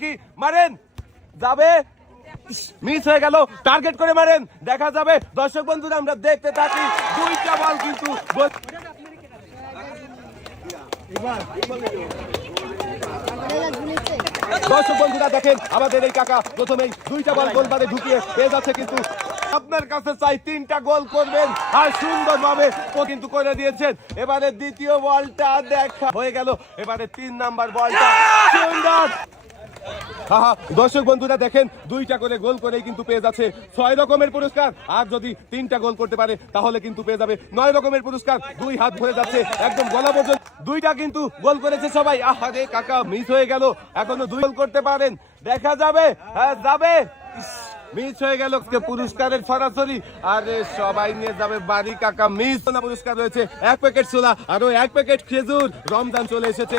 দেখি মারেন, যাবে, মিস হয়ে গেল, টার্গেট করে মারেন, দেখা যাবে। দর্শক বন্ধুরা আমরা দেখতে থাকি, দুইটা বল কিন্তু দর্শক বন্ধুরা দেখেন আমাদের এই কাকা প্রথমেই দুইটা বল গোলবারে ঢুকিয়ে পেয়ে যাচ্ছে, কিন্তু আপনার কাছে চাই তিনটা গোল করবেন আর সুন্দরভাবে ও কিন্তু করে দিয়েছেন। এবারে দ্বিতীয় বলটা দেখা হয়ে গেল, এবারে 3 নাম্বার বলটা সুন্দর। দর্শক বন্ধুরা দেখেন দুইটা করে গোল করেই কিন্তু পেয়ে যাচ্ছে 6 রকমের পুরস্কার, আর যদি 3টা গোল করতে পারে তাহলে কিন্তু পেয়ে যাবে 9 রকমের পুরস্কার। 2 হাত ভরে যাচ্ছে একদম গলা পর্যন্ত। দুইটা কিন্তু গোল করেছে সবাই। আহারে কাকা মিস হয়ে গেল, এখনো 2 গোল করতে পারেন, দেখা যাবে। হ্যাঁ যাবে, মিস হয়ে গেল পুরস্কারের সরাসরি। আরে সবাই নিয়ে যাবে বাড়ি, কাকা মিস না। পুরস্কার রয়েছে 1 প্যাকেট ছোলা আর 1 প্যাকেট খেজুর। রমজান চলে এসেছে।